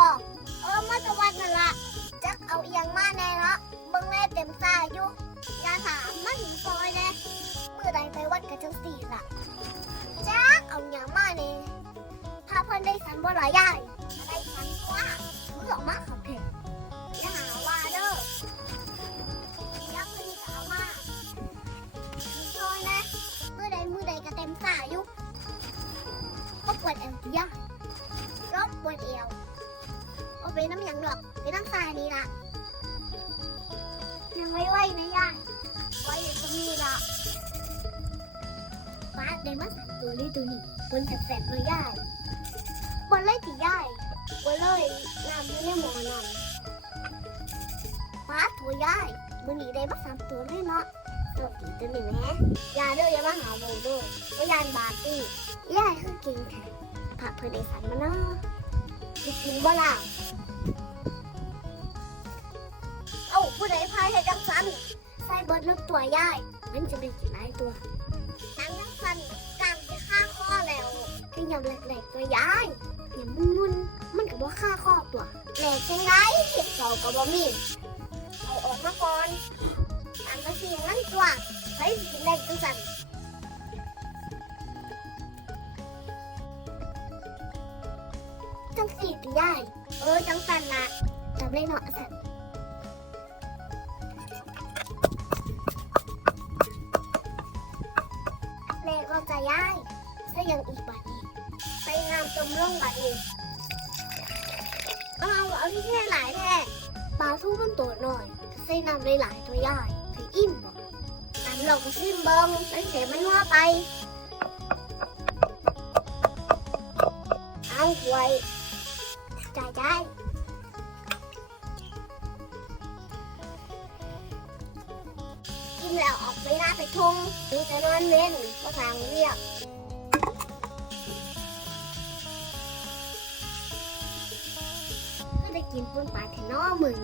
บอก เออมาตะวันนั่นละจักเอาเอียงมาแน่เนาะเบิ่งแน่เต็มซ่าอยู่ยาถามมันถึงซอยแน่เมื่อใดไปวัดกับจังสี่ล่ะจักเอาเอียงมาแน่ถ้าเพิ่นได้สันบ่หลายยายได้สันว่าเมื่อออกมาขับเถอะอย่าหาว่าเด้อยักษ์นี่ก็เอามาถึงซอยแน่เมื่อใดเมื่อใดก็เต็มซ่าอยู่ก็ปวดเอวสิยาย ไปน้ำยังหรอกไปน้ำทรายนี่ละยังไม่ไหวนะย่าไว้อยู่ตรงนี้ละฟ้าเดินมาสั่งตัวนี้ตัวนี้บนแสบๆเลยย่ายบนเลยตีย่ายบนเลยน้ำอยู่ในหมอนั่นฟ้าตัวย่ายมือนี้ได้มาสามตัวเลยเนาะตัวตีตัวหนึ่งแฮยาเด้ออย่ามาหาโมเด้อว่ายานบาดอีย่ายคือกินแท้ผักเพื่อนไอสันมาเนาะจะกินบ่ล่ะ บิดลึกตัวย่ายมันจะเป็นกี่หลายตัวนังจังสันกลางที่ข้าข้อแล้วคือยำแหลกๆตัวย่ายยำนุ่นมันกับว่าข้าข้อตัวแหลกจังไรเสากับบ่มีเอาออกมาก่อนตามไปสิอย่งนั้นตัวไปกินได้จังสันจังสีตัวย่ายเออจังสันนะจำได้เนาะสัน ก็จะย้ายซะยังอีกบัดนี้ไปงานจมร่องบัดนี้เอาเอาที่แค่หลายแท้ปลาทูมันตัวหน่อยใส่น้ำได้หลายตัวย่ายถืออิ่มบ่น้ำเราก็ซิมเบิงแล้วเสียมันว่าไปเอาไว้จ่าย แล้วออกไปหน้าไปทงดูจะนอนเล่นก็ทางเรียกก็ได้กินปุ้นปลาแทนอมึง